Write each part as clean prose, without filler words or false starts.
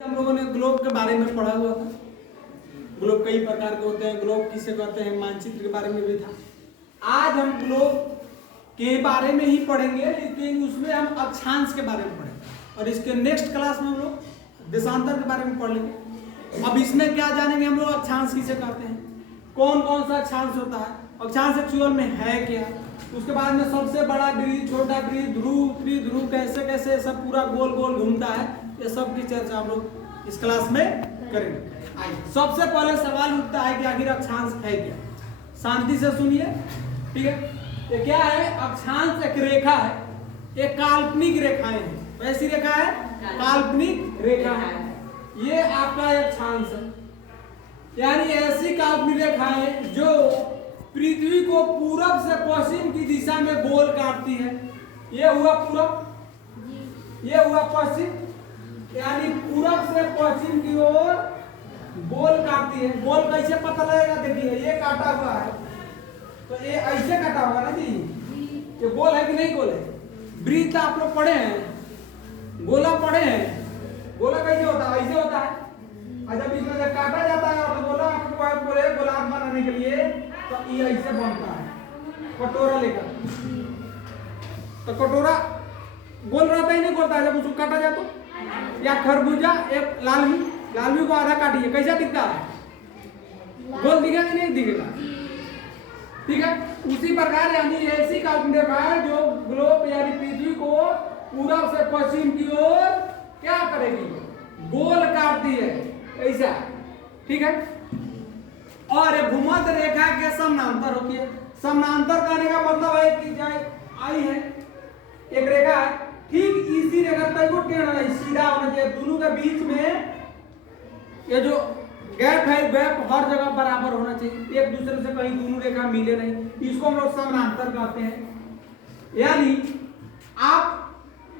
हम लोगों ने ग्लोब के बारे में पढ़ा हुआ था। ग्लोब कई प्रकार के होते हैं, ग्लोब किसे कहते हैं, मानचित्र के बारे में भी था। आज हम ग्लोब के बारे में ही पढ़ेंगे, लेकिन उसमें हम अक्षांश के बारे में पढ़ेंगे और इसके नेक्स्ट क्लास में हम लोग देशांतर के बारे में पढ़ लेंगे। अब इसमें क्या जानेंगे हम लोग, अक्षांश किसे कहते हैं, कौन कौन सा अक्षांश होता है, अक्षांश एक्चुअल में है क्या, उसके बाद में सबसे बड़ा वृत्त, छोटा वृत्त, ध्रुव, त्रिध्रुव, कैसे कैसे सब पूरा गोल गोल घूमता है, ये सब की चर्चा हम लोग इस क्लास में करेंगे। आइए, सबसे पहले सवाल उठता है कि आखिर अक्षांश है क्या। शांति से सुनिए, ठीक है। ये क्या है, अक्षांश एक रेखा है, एक काल्पनिक रेखाएं हैं। वैसी रेखा है, काल्पनिक रेखा है, ये आपका अक्षांश है। यानी ऐसी काल्पनिक रेखाएं जो पृथ्वी को पूरब से पश्चिम की दिशा में गोल काटती है। ये हुआ पूरब, ये हुआ पश्चिम, यानी पूरब से पश्चिम की ओर गोल काटती है। गोल कैसे पता लगेगा, देखिए ये काटा हुआ है तो ये ऐसे काटा होगा ना जी, ये गोल है कि नहीं गोल है। वृत्त आप लोग पढ़े हैं, गोला पढ़े हैं, गोला कैसे होता है, ऐसे होता है। जब इसमें जब काटा जाता है और गोला बोले गोलार्ध बनाने के लिए तो ये ऐसे बनता है, कटोरा लेकर। तो कटोरा गोल रहता ही नहीं, गोलता है जब उसको काटा जाए तो। या खरबूजा, एक लालमी को आधा काटिए, कैसा दिखता है, गोल दिखेगा कि नहीं दिखेगा, ठीक है। उसी प्रकार यानी ऐसी काल्पनिक रेखा है जो ग्लोब यानी पृथ्वी को पूरब से पश्चिम की ओर क्या करेगी, गोल काटती है, ऐसा, ठीक है। और भूमध्य रेखा के समानांतर होती है। समानांतर करने का मतलब है कि आई है एक रेखा है, ठीक इसी रेखा तक को टेढ़ा नहीं, सीधा होना चाहिए। दोनों के बीच में ये जो गैप है, गैप हर जगह बराबर होना चाहिए, एक दूसरे से कहीं दोनों रेखा मिले नहीं, इसको हम लोग समानांतर कहते हैं। यानी आप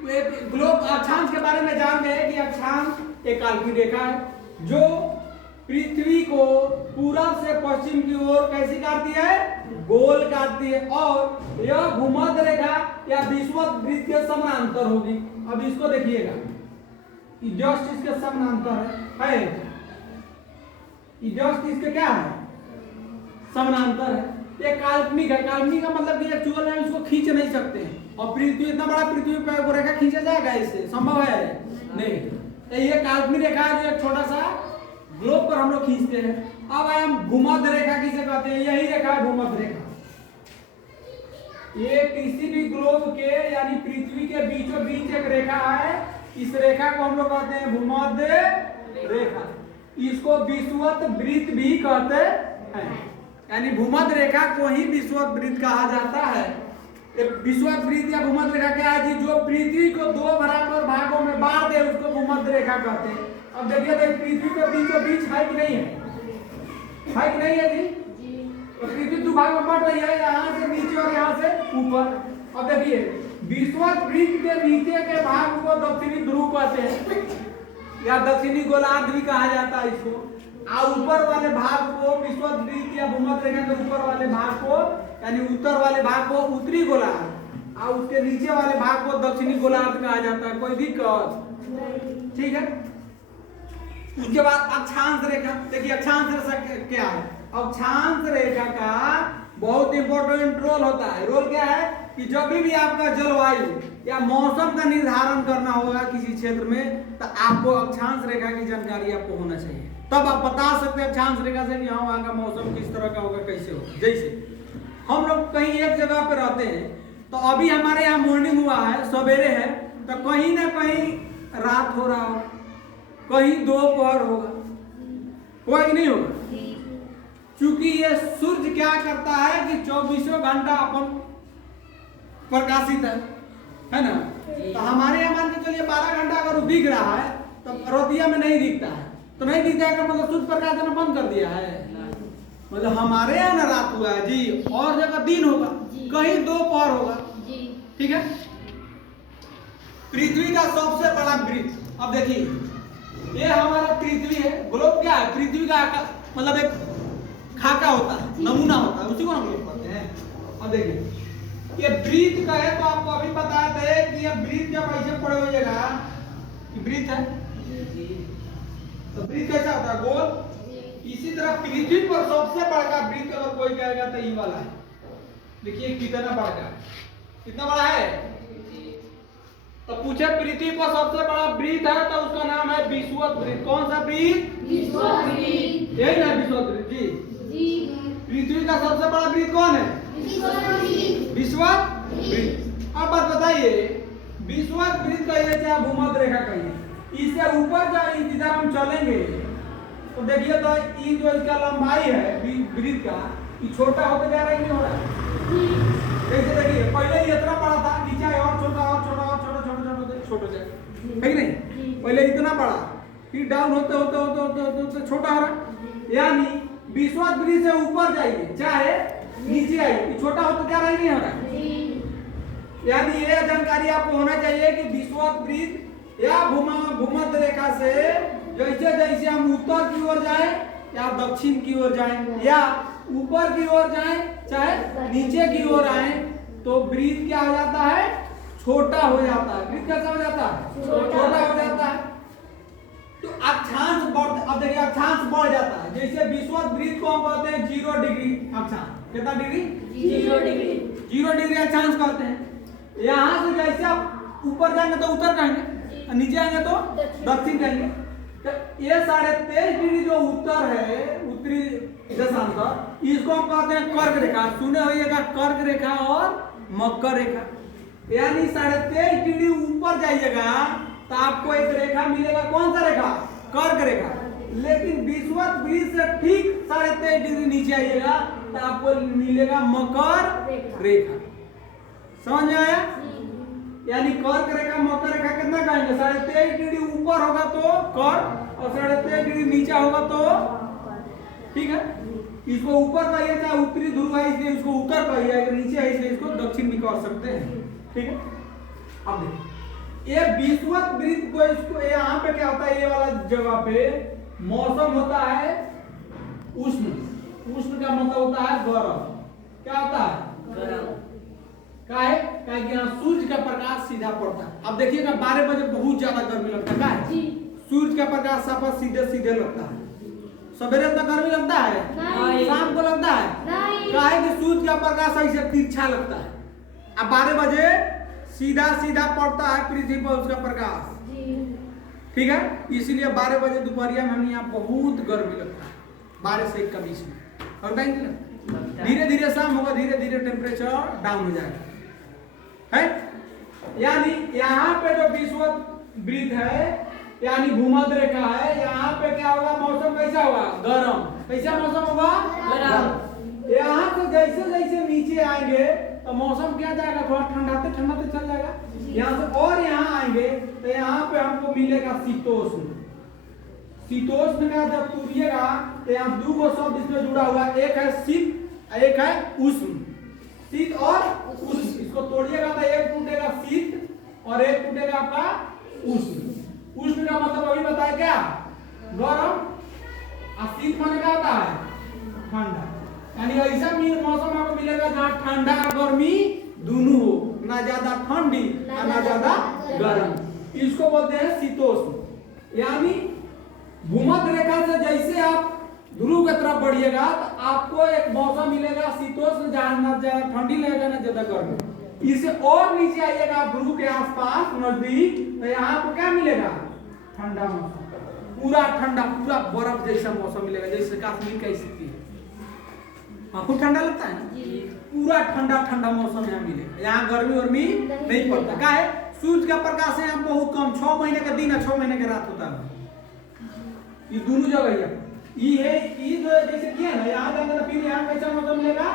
ग्लोब अक्षांश के बारे में जानते हैं कि अक्षांश एक काल्पनिक रेखा है जो पृथ्वी को पूरब से पश्चिम की ओर कैसी काटती है, गोल काटती है। और यह भूमध्य रेखा या विषुवत वृत्त के समानांतर होगी। अब इसको देखिएगा, जस्ट इसके समानांतर है, जस्ट इसके क्या है, समानांतर है। ये काल्पनिक है, काल्पनिक का मतलब कि एक्चुअल में इसको खींच नहीं सकते हैं। और पृथ्वी इतना बड़ा पृथ्वी पर वो रेखा खींचा जाएगा, इससे संभव है नहीं। तो ये काल्पनिक रेखा है जो एक छोटा सा ग्लोब पर हम लोग खींचते हैं। अब हम भूमध्य रेखा किसे कहते हैं, यही रेखा है भूमध्य रेखा। ये किसी भी ग्लोब के यानी पृथ्वी के बीचों बीच एक रेखा है, इस रेखा को हम लोग कहते हैं भूमध्य रेखा। इसको विषुवत वृत्त भी कहते हैं, यानी भूमध्य रेखा को ही विषुवत वृत्त कहा जाता है। विषुवत वृत्त या भूमध्य रेखा क्या है जी, जो पृथ्वी को दो बराबर भागों में बांट दे उसको भूमध्य रेखा कहते हैं। अब देखिए पृथ्वी के बीचों बीच है कि नहीं है, है कि नहीं है जी, तो पृथ्वी दो भाग में बट रही है, यहाँ से नीचे और यहाँ से ऊपर। अब देखिए विषुवत वृत्त के नीचे के भाग को दक्षिणी ध्रुव कहते हैं या दक्षिणी गोलार्ध भी कहा जाता है इसको। और ऊपर वाले भाग को विषुवत वृत्त या भूमध्य रेखा के ऊपर वाले भाग को यानी उत्तर वाले भाग को उत्तरी गोलार्ध और उसके नीचे वाले भाग को दक्षिणी गोलार्ध कहा जाता है। कोई दिक्कत, ठीक है। उसके बाद अक्षांश रेखा, देखिए अक्षांश रेखा क्या है, अक्षांश रेखा का बहुत इंपॉर्टेंट रोल होता है। रोल क्या है कि जब भी आपका जलवायु या मौसम का निर्धारण करना होगा किसी क्षेत्र में, तो आपको अक्षांश रेखा की जानकारी आपको होना चाहिए, तब आप बता सकते हैं अक्षांश रेखा से कि हाँ वहाँ का मौसम किस तरह का होगा, कैसे होगा। जैसे हम लोग कहीं एक जगह पे रहते हैं, तो अभी हमारे यहाँ मॉर्निंग हुआ है, सवेरे है, तो कहीं ना कहीं रात हो रहा हो, कहीं दोपहर होगा, होगा कि नहीं होगा। क्योंकि ये सूर्य क्या करता है कि 24 घंटा अपन प्रकाशित है ना। तो हमारे यहाँ मान के चलिए 12 घंटा अगर वो दिख रहा है तो रतिया में नहीं दिखता है, तो नहीं दिखता है मतलब सूर्य प्रकाश देना बंद कर दिया है, मतलब हमारे यहाँ ना रात हुआ है जी, और जगह दिन होगा, कहीं दोपहर होगा, ठीक है। पृथ्वी का सबसे बड़ा वृत्त, अब देखिए ये हमारा पृथ्वी है। ग्लोब क्या है, पृथ्वी का मतलब एक खाका होता है, नमूना होता है, उसी को हम लोग कहते हैं। अब देखिए ये वृत्त का है, तो आपको अभी बताए थे कि ये वृत्त जब ऐसे पड़े होइएगा कि वृत्त है, तो वृत्त कैसा होता है? गोल। इसी तरह पृथ्वी पर सबसे बड़ा वृत्त अगर कोई कहेगा तो ये वाला है। देखिए कितना बड़ा है, कितना बड़ा है। तो पूछे पृथ्वी पर सबसे बड़ा वृत्त है तो उसका नाम है विषुवत वृत्त। कौन सा वृत्त? विषुवत वृत्त। यही ना विषुवत वृत्त जी। पृथ्वी का सबसे बड़ा वृत्त कौन है? विषुवत वृत्त। अब बात बताइए, विषुवत वृत्त कहिए चाहे भूमध्य रेखा कहिए, इससे ऊपर जब इधर हम चलेंगे तो देखिए तो ये जो इसका लंबाई है वृत्त का, ये छोटा होते जा रहा है, नहीं हो रहा है? कैसे? देखिए पहले ये इतना बड़ा था, नीचे और छोटा और छोटा और छोटा छोटा छोटा छोटा जाए, है कि नहीं? पहले इतना बड़ा, फिर डाउन होते होते होते होते होते होते छोटा हो रहा है। यानी विषुवत वृत्त से ऊपर जाइए चाहे नीचे आइए, छोटा होता जा रहा है, नहीं हो रहा है? यानी ये जानकारी आपको होना चाहिए कि विषुवत वृत्त या भूमध्य रेखा से जैसे जैसे हम उत्तर की ओर जाएं या दक्षिण की ओर जाएं या ऊपर की ओर जाएं चाहे नीचे की ओर आए तो वृत्त क्या हो जाता है? छोटा हो जाता है। वृत्त कैसा हो जाता है? छोटा हो जाता है। तो अक्षांश बढ़, अब देखिए अक्षांश बढ़ जाता है। जैसे विषुवत वृत्त को हम कहते हैं 0 डिग्री अक्षांश। कितना डिग्री? 0 डिग्री। 0 डिग्री अक्षांश कहते हैं। यहाँ से जैसे आप ऊपर जाएंगे तो उत्तर जाएंगे, नीचे आएंगे तो दक्षिण जाएंगे। तो ये 23.5 डिग्री जो उत्तर है, उत्तरी दशांतर, इसको हम कहते हैं कर्क रेखा। सुने होइएगा कर्क रेखा और मकर रेखा। यानी 23.5 डिग्री ऊपर जाइएगा तो आपको एक रेखा मिलेगा। कौन सा रेखा? कर्क रेखा। लेकिन विषुवत वृत्त से ठीक 23.5 डिग्री नीचे आइएगा तो आपको मिलेगा मकर रेखा। समझ में आया? यानी कर्क रेखा मकर रेखा कितना कहेंगे? 23.5 डिग्री ऊपर होगा तो कर्क और 23.5 डिग्री नीचे होगा तो, ठीक है, इसको ऊपर कहिए चाहे उत्तरी ध्रुव है इसलिए इसको उत्तर कहिए, अगर नीचे है इसलिए इसको दक्षिण भी कह सकते हैं। ठीक है, अब देखिए ये विषुवत वृत्त को, इसको यहाँ पे क्या होता है, ये वाला जगह पे मौसम होता है उष्ण। उष्ण का मतलब होता है गरम। क्या होता है? गरम। काहे? कि यहाँ सूर्य का प्रकाश सीधा पड़ता है। अब देखिएगा 12 बजे बहुत ज्यादा गर्मी लगता है। सूर्य का प्रकाश सब सीधे सीधे लगता है। सवेरे तक गर्मी लगता है? शाम को लगता है? काहे कि सूर्य का प्रकाश ऐसे तिरछा लगता है। अब 12 बजे सीधा सीधा पड़ता है पृथ्वी पर उसका प्रकाश। ठीक है, इसीलिए 12 बजे दोपहरिया में हमें यहाँ बहुत गर्मी लगता है। 12 से 1 के बीच में। और धीरे धीरे शाम होगा, धीरे धीरे टेम्परेचर डाउन हो जाएगा। है? यानी यहाँ पे जो विषुवत वृत्त है यानी भूमध्य रेखा है, यहाँ पे क्या होगा? मौसम कैसा होगा? गरम। कैसा मौसम होगा? गरम। यहाँ से जैसे जैसे नीचे आएंगे तो मौसम क्या जाएगा? थोड़ा ठंडाते ठंडाते चल जाएगा। यहाँ से और यहाँ आएंगे तो यहाँ पे हमको मिलेगा शीतोष्ण। शीतोष्ण का जब तुरिएगा तो यहाँ 2 शब्द इसमें जुड़ा हुआ है, एक है शीत, एक है उष्ण। शीत और उष्ण, इसको तोड़िएगा तो एक टूटेगा शीत और एक टूटेगा आपका उष्ण। उष्ण का मतलब अभी बताया क्या? गरम। और शीत माने क्या होता है? ठंडा। यानी ऐसा मौसम आपको मिलेगा जहाँ ठंडा और गर्मी दोनों हो, ना ज्यादा ठंडी और ना ज्यादा गर्म। इसको बोलते हैं शीतोष्ण। यानी भूमध्य रेखा से जैसे आप ध्रुव की तरफ बढ़िएगा तो आपको एक मौसम मिलेगा शीतोष्ण, जहाँ ना ज्यादा ठंडी लगेगा ना ज्यादा गर्मी। इससे और नीचे आइएगा ध्रुव के आसपास नजदीक तो यहाँ आपको क्या मिलेगा? ठंडा मौसम, पूरा ठंडा, पूरा बर्फ जैसा मौसम मिलेगा, जैसे कश्मीर का स्थिति है। खूब ठंडा लगता है ना? पूरा ठंडा ठंडा मौसम यहाँ मिलेगा। यहाँ गर्मी वर्मी नहीं पड़ता। क्या है? सूर्य का प्रकाश है यहाँ बहुत कम। 6 महीने का दिन है, 6 महीने का रात होता है। ये दोनों जगह ये जो जैसे किया ना, यहाँ जाएंगे तो फिर यहाँ कैसा मौसम मिलेगा?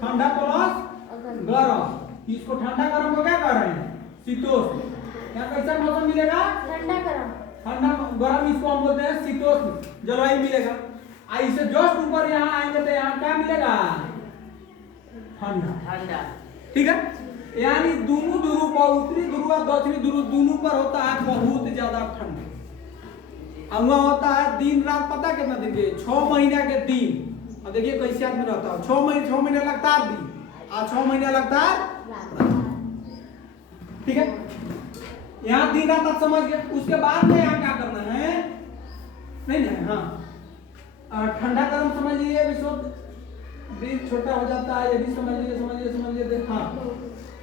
ठंडा प्लस गरम। इसको ठंडा गरम को क्या कह रहे हैं? शीतोष्ण। यहाँ कैसा मौसम मिलेगा? ठंडा गरम। ठंडा गरम इसको हम बोलते हैं शीतोष्ण जलवायु मिलेगा। इससे जस्ट ऊपर यहाँ आएंगे तो यहाँ क्या मिलेगा? ठंडा। ठीक है, यानी दोनों ध्रुव पर, उत्तरी ध्रुव और दक्षिणी ध्रुव दोनों पर होता है बहुत ज्यादा ठंड। अब होता है दिन रात, पता कितना दिन के? 6 महीने के दिन। अब देखिए कैसे आदमी रहता है। 6 महीने लगातार दिन और 6 महीने लगातार रात। ठीक है, यहाँ दिन रात आप समझ गए। उसके बाद में यहाँ क्या करना है? नहीं नहीं, हाँ ठंडा गर्म समझ लीजिए, विश्व बीज छोटा हो जाता है, ये भी समझ लीजिए। हाँ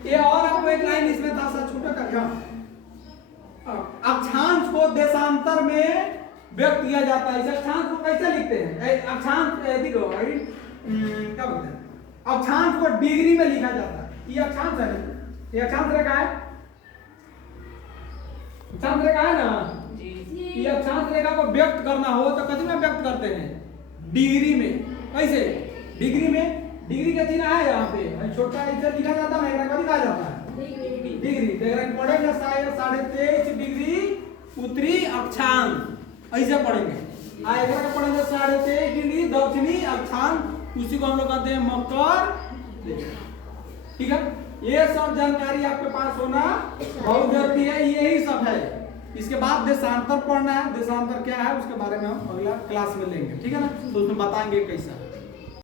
ये और आपको एक लाइन इसमें था सा छोटा कर, अक्षांश को देशांतर में व्यक्त किया जाता है। इस अक्षांश को कैसे लिखते हैं? अक्षांश देखो क्या बोलते हैं, अक्षांश को डिग्री में लिखा जाता है। ये अक्षांश है, ये अक्षांश रेखा है, अक्षांश रेखा है ना जी। ये अक्षांश रेखा को व्यक्त करना हो तो कितने में व्यक्त करते हैं? डिग्री में। कैसे? डिग्री में, डिग्री का चिन्ह है यहाँ पे, छोटा इधर लिखा जाता है, एकरा को लिखा जाता है डिग्री। देखा पढ़ेंगे 23.5 डिग्री उत्तरी अक्षांश, ऐसे पढ़ेंगे। एकरा का पढ़ेंगे 23.5 डिग्री दक्षिणी अक्षांश, उसी को हम लोग कहते हैं मकर। ठीक है, ये सब जानकारी आपके पास होना बहुत जरूरी है। यही सब है, इसके बाद देशांतर पढ़ना है। देशांतर क्या है उसके बारे में हम अगला क्लास में लेंगे, ठीक है ना, तो उसमें बताएंगे कैसा।